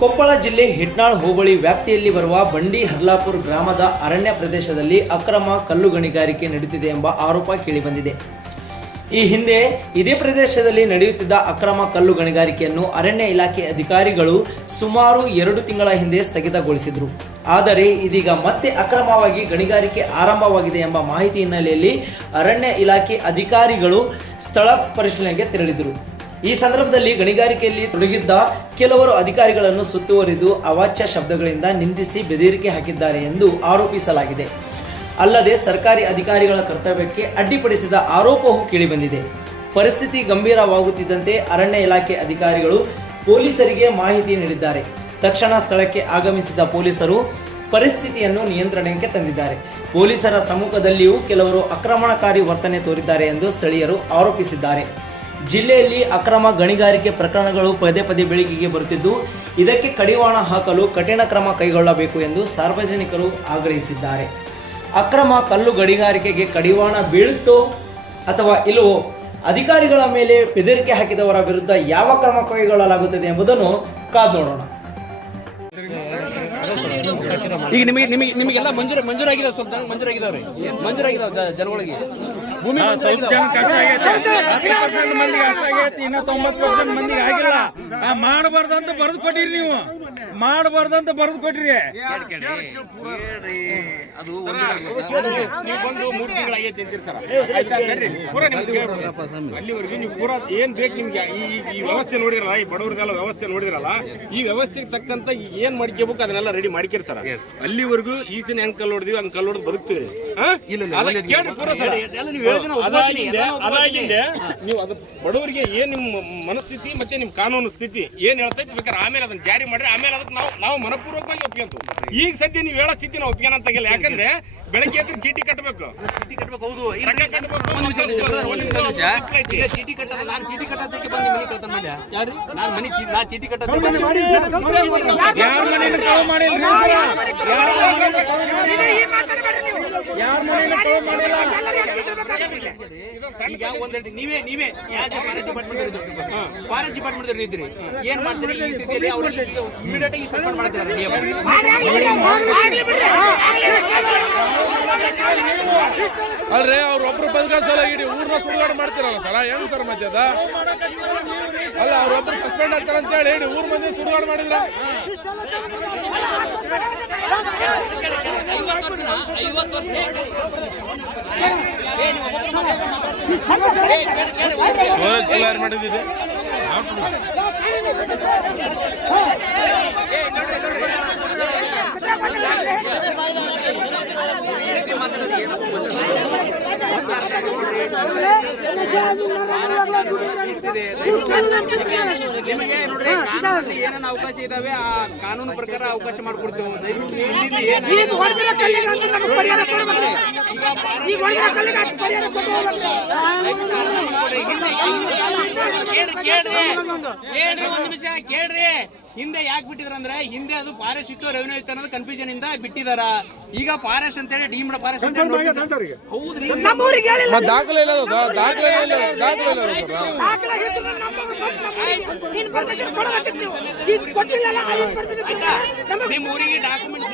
ಕೊಪ್ಪಳ ಜಿಲ್ಲೆ ಹಿಟ್ನಾಳ್ ಹೋಬಳಿ ವ್ಯಾಪ್ತಿಯಲ್ಲಿ ಬರುವ ಬಂಡಿ ಹರ್ಲಾಪುರ ಗ್ರಾಮದ ಅರಣ್ಯ ಪ್ರದೇಶದಲ್ಲಿ ಅಕ್ರಮ ಕಲ್ಲು ಗಣಿಗಾರಿಕೆ ನಡೆಯುತ್ತಿದೆ ಎಂಬ ಆರೋಪ ಕೇಳಿಬಂದಿದೆ. ಈ ಹಿಂದೆ ಇದೇ ಪ್ರದೇಶದಲ್ಲಿ ನಡೆಯುತ್ತಿದ್ದ ಅಕ್ರಮ ಕಲ್ಲು ಗಣಿಗಾರಿಕೆಯನ್ನು ಅರಣ್ಯ ಇಲಾಖೆ ಅಧಿಕಾರಿಗಳು ಸುಮಾರು 2 ತಿಂಗಳ ಹಿಂದೆ ಸ್ಥಗಿತಗೊಳಿಸಿದರು. ಆದರೆ ಇದೀಗ ಮತ್ತೆ ಅಕ್ರಮವಾಗಿ ಗಣಿಗಾರಿಕೆ ಆರಂಭವಾಗಿದೆ ಎಂಬ ಮಾಹಿತಿ ಹಿನ್ನೆಲೆಯಲ್ಲಿ ಅರಣ್ಯ ಇಲಾಖೆ ಅಧಿಕಾರಿಗಳು ಸ್ಥಳ ಪರಿಶೀಲನೆಗೆ ತೆರಳಿದರು. ಈ ಸಂದರ್ಭದಲ್ಲಿ ಗಣಿಗಾರಿಕೆಯಲ್ಲಿ ತೊಡಗಿದ್ದ ಕೆಲವರು ಅಧಿಕಾರಿಗಳನ್ನು ಸುತ್ತುವರಿದು ಅವಾಚ್ಯ ಶಬ್ದಗಳಿಂದ ನಿಂದಿಸಿ ಬೆದರಿಕೆ ಹಾಕಿದ್ದಾರೆ ಎಂದು ಆರೋಪಿಸಲಾಗಿದೆ. ಅಲ್ಲದೆ ಸರ್ಕಾರಿ ಅಧಿಕಾರಿಗಳ ಕರ್ತವ್ಯಕ್ಕೆ ಅಡ್ಡಿಪಡಿಸಿದ ಆರೋಪವೂ ಕೇಳಿಬಂದಿದೆ. ಪರಿಸ್ಥಿತಿ ಗಂಭೀರವಾಗುತ್ತಿದ್ದಂತೆ ಅರಣ್ಯ ಇಲಾಖೆ ಅಧಿಕಾರಿಗಳು ಪೊಲೀಸರಿಗೆ ಮಾಹಿತಿ ನೀಡಿದ್ದಾರೆ. ತಕ್ಷಣ ಸ್ಥಳಕ್ಕೆ ಆಗಮಿಸಿದ ಪೊಲೀಸರು ಪರಿಸ್ಥಿತಿಯನ್ನು ನಿಯಂತ್ರಣಕ್ಕೆ ತಂದಿದ್ದಾರೆ. ಪೊಲೀಸರ ಸಮ್ಮುಖದಲ್ಲಿಯೂ ಕೆಲವರು ಆಕ್ರಮಣಕಾರಿ ವರ್ತನೆ ತೋರಿದ್ದಾರೆ ಎಂದು ಸ್ಥಳೀಯರು ಆರೋಪಿಸಿದ್ದಾರೆ. ಜಿಲ್ಲೆಯಲ್ಲಿ ಅಕ್ರಮ ಗಣಿಗಾರಿಕೆ ಪ್ರಕರಣಗಳು ಪದೇ ಪದೇ ಬೆಳಕಿಗೆ ಬರುತ್ತಿದ್ದು, ಇದಕ್ಕೆ ಕಡಿವಾಣ ಹಾಕಲು ಕಠಿಣ ಕ್ರಮ ಕೈಗೊಳ್ಳಬೇಕು ಎಂದು ಸಾರ್ವಜನಿಕರು ಆಗ್ರಹಿಸಿದ್ದಾರೆ. ಅಕ್ರಮ ಕಲ್ಲು ಗಣಿಗಾರಿಕೆಗೆ ಕಡಿವಾಣ ಬೀಳುತ್ತೋ ಅಥವಾ ಇಲ್ಲವೋ, ಅಧಿಕಾರಿಗಳ ಮೇಲೆ ಬೆದರಿಕೆ ಹಾಕಿದವರ ವಿರುದ್ಧ ಯಾವ ಕ್ರಮ ಕೈಗೊಳ್ಳಲಾಗುತ್ತದೆ ಎಂಬುದನ್ನು ಕಾದು ನೋಡೋಣ. ಈಗ ನಿಮಗೆಲ್ಲ ಮಂಜೂರಾಗಿದೆ, ಸ್ವಲ್ಪ ಮಂಜೂರಾಗಿದ್ದಾವೆ ಜನಗಳಿಗೆ ಭೂಮಿ ಮಂದಿಗೆ 90% ಮಂದಿಗೆ ಆಗಿಲ್ಲ. ಮಾಡಬಾರ್ದಂತ ಬರೆದು ಕೊಟ್ಟಿರಿ, ನೀವು ಮಾಡಬಾರ್ದಂತ ಬರೆದು ಕೊಟ್ಟಿರಿ. ಅದು ಬಂದು 3 ತಿಂಗಳಾಗೈತಿ ಅಂತೀರಿ ಸರ್. ಅಲ್ಲಿವರೆಗೂ ನೀವು ಪೂರಾ ಏನ್ ಬೇಕು ನಿಮ್ಗೆ ಈ ವ್ಯವಸ್ಥೆ ನೋಡಿದ್ರಲ್ಲ, ಈ ಬಡವರದೆಲ್ಲ ವ್ಯವಸ್ಥೆ ನೋಡಿದ್ರಲ್ಲ, ಈ ವ್ಯವಸ್ಥೆಗೆ ತಕ್ಕಂತ ಏನ್ ಮಾಡ್ಕೋಬೇಕು ಅದನ್ನೆಲ್ಲ ರೆಡಿ ಮಾಡ್ಕಿರಿ ಸರ್. ಅಲ್ಲಿವರೆಗೂ ಈ ದಿನ ಹೆಂಗ್ ಕಲ್ಲು ಹೊಡೆದಿವಿ ಹಂಗ್ ಕಲ್ಲು ಹೊಡೆದು ಬದುಕ್ತೀವಿ. ಅದಾಗಿಂದೆ ನೀವು ಅದು ಬಡವರಿಗೆ ಏನ್ ನಿಮ್ ಮನಸ್ಥಿತಿ ಮತ್ತೆ ನಿಮ್ ಕಾನೂನು ಸ್ಥಿತಿ ಏನ್ ಹೇಳ್ತೈತಿ ಬೇಕಾದ್ರೆ ಆಮೇಲೆ ಅದನ್ನ ಜಾರಿ ಮಾಡ್ರಿ. ಆಮೇಲೆ ಅದಕ್ಕೆ ನಾವು ಮನಪೂರ್ವಕವಾಗಿ ಒಪ್ಕೊಂತು. ಈಗ ಸದ್ಯ ನೀವು ಹೇಳೋ ಸ್ಥಿತಿ ನಾವು ಒಪ್ಪಿಗೆ ಅಂತಾಗಿಲ್ಲ. ಯಾಕಂದ್ರೆ ಬೆಳಗ್ಗೆ ಎದ್ದು ಚೀಟಿ ಕಟ್ಟಬೇಕು. ಹೌದು, ಚೀಟಿ ಕಟ್ಟೋದು. ನಾನು ಚೀಟಿ ಕಟ್ಟೋದಕ್ಕೆ ಬಂದು ಮನೆ ಕೆಲಸ ಮಾಡಿದೆ. ನಾನು ಚೀಟಿ ಕಟ್ಟೋದಕ್ಕೆ ಈಗ ಒಂದೆರಡು ನೀವೇ ಫಾರೆಸ್ಟ್ ಡಿಪಾರ್ಟ್ಮೆಂಟ್ ಇದ್ರಿ, ಏನ್ ಮಾಡ್ತೀರಿ ಈ ಸ್ಥಿತಿಯಲ್ಲಿ? ಅವ್ರಿಗೆ ಇಮಿಡಿಯೇಟ್ ಆಗಿ ಸಸ್ಪೆಂಡ್ ಮಾಡ್ತಾರೆ. ಅಲ್ರಿ ಅವ್ರೊಬ್ರು ಬದುಕಲ್ಲ, ಇಡೀ ಊರ್ನ ಸುಡುಗಾಡು ಮಾಡ್ತಿರಲ್ಲ ಸರ, ಹೆಂಗ್ ಸರ್ ಮತ್ತೆ ಅದ? ಅಲ್ಲ, ಅವ್ರೊಬ್ರು ಸಸ್ಪೆಂಡ್ ಆಗ್ತಾರ ಅಂತ ಹೇಳಿ ಇಡೀ ಊರ್ ಮಂದಿ ಸುಡುಗಾಡು ಮಾಡಿದ್ರ. ಮಾಡಿದ್ದಿದೆ ನಿಮಗೆ ನೋಡ್ರಿ, ಕಾನೂನಲ್ಲಿ ಏನೇನು ಅವಕಾಶ ಇದಾವೆ ಆ ಕಾನೂನು ಪ್ರಕಾರ ಅವಕಾಶ ಮಾಡ್ಕೊಡ್ತೇವೆ. ದಯವಿಟ್ಟು ಒಂದು ನಿಮಿಷ ಕೇಳ್ರಿ. ಹಿಂದೆ ಯಾಕೆ ಬಿಟ್ಟಿದ್ರ ಅಂದ್ರೆ, ಹಿಂದೆ ಅದು ಫಾರೆಸ್ಟ್ ಇತ್ತು, ರೆವಿನ್ಯೂ ಇತ್ತು ಅನ್ನೋದು ಕನ್ಫ್ಯೂಷನ್ ಇಂದ ಬಿಟ್ಟಿದಾರ. ಈಗ ಫಾರೆಸ್ಟ್ ಅಂತ ಹೇಳಿ ಡೀಮ್ಡ್ ಫಾರೆಸ್ಟ್ ಅಂತ ಹೇಳಿ ಹೌದ್ರಿ. ದಾಖಲೆ ಇಲ್ಲ, ದಾಖಲೆ ಇಲ್ಲ. ನಿಮ್ಮ ಊರಿಗೆ ಡಾಕ್ಯುಮೆಂಟ್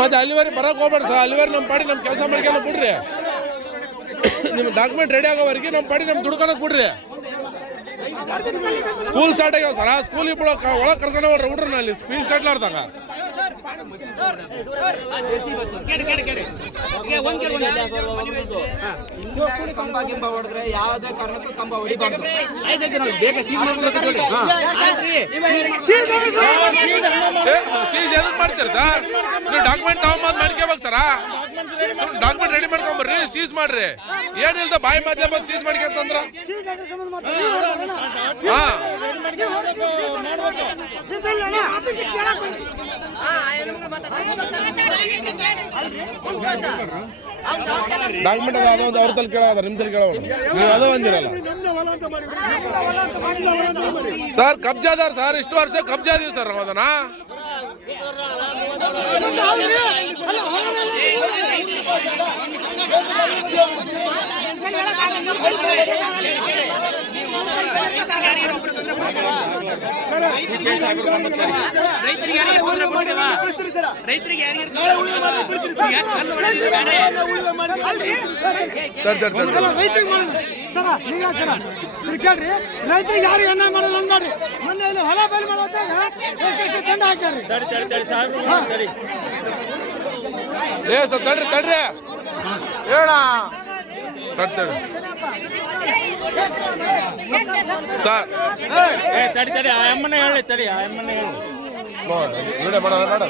ಮತ್ತೆ ಅಲ್ಲಿವರೆಗೆ ಬರಕ್ ಹೋಗ್ಬೇಡ ಸರ್. ಅಲ್ಲಿವರೆಗೆ ನಮ್ಮ ಪಾಡಿ ನಮ್ಮ ಕೆಲಸ ಮಾಡ್ಕೊಂಡು ಬಿಡ್ರಿ. ನಿಮ್ ಡಾಕ್ಯುಮೆಂಟ್ ರೆಡಿ ಆಗೋವರೆಗೆ ನಮ್ಮ ಪಾಡಿ ನಮ್ ದುಡ್ಕೊಳಕ್ ಬಿಡ್ರಿ. ಸ್ಕೂಲ್ ಸ್ಟಾರ್ಟ್ ಆಗ್ಯಾವ ಸರ. ಸ್ಕೂಲ್ ಒಳಗೆ ಕರ್ಕೊಂಡು ಹೋಗ್ರಿ ಹುಡ್ರನ್ನ ಅಲ್ಲಿ ಫೀಸ್ ಕಟ್ಲಾರ್ದಾಗ. ಕಂಬ ಗಿಂಬ ಹೊಡೆದ್ರೆ ಯಾವುದೇ ಕಾರಣಕ್ಕೂ ಕಂಬ ಹೊಡಿಬಾರ್ದು. ಸೀಸ್ ಎದಕ್ ಮಾಡ್ತೀರ ಸರ್? ನೀವು ಡಾಕ್ಯುಮೆಂಟ್ ತಗೊಂಬಂದ್ ಮಾಡ್ಕೋಬೇಕು ಸರ. ಡಾಕ್ಯುಮೆಂಟ್ ರೆಡಿ ಮಾಡ್ಕೊಂಬರ್ರಿ, ಸೀಸ್ ಮಾಡ್ರಿ. ಏನಿಲ್ದ ಬಾಯಿ ಮಾಧ್ಯಮ ಸೀಸ್ ಮಾಡ್ಕೊಂತಂದ್ರ ಡಾಕ್ಯುಮೆಂಟ್ ಅದೊಂದು ಅವ್ರ ತಲೆ ಕೇಳೋದ, ನಿಮ್ ತಲೆ ಕೇಳೋಣ. ನೀವು ಅದು ಬಂದಿರಲ್ಲ ಸರ್. ಕಬ್ಜಾದಾರ ಸರ್, ಇಷ್ಟು ವರ್ಷ ಕಬ್ಜಾ ಇದೀವಿ ಸರ್ ನಾವು ಅದನ್ನ. ರೈತರಿಗೆ ಯಾರಿಗೆ ತೊಂದರೆ ಕೊಡ್ತೀರಾ? ರೈತರಿಗೆ ಯಾರಿಗೆ ಕೇಳ್ರಿ, ರೈತರಿಗೆ ಯಾರು ಏನ ಮಾಡಲ್ಲ ಅನ್ಬೇಡ್ರಿ. ಮೊನ್ನೆ ಇಲ್ಲಿ ಹೊಲ ಬಯಲು ಮಾಡೋದಾಗ ದಂಡ ಹಾಕ್ಯಾರ್ರಿ. ಏ ಸ್ವಲ್ಪ ತಡ್ರಿ ತಡ್ರಿ ಹೇಳ ತಡ್ತೇಳಿ ಸರ್ ತಡಿ ಆ ಅಮ್ಮನ ಹೇಳಿ ತಡಿ ಆ ಅಮ್ಮನ ಹೇಳಿ ವಿಡಿಯೋ ಮಾಡೋಣ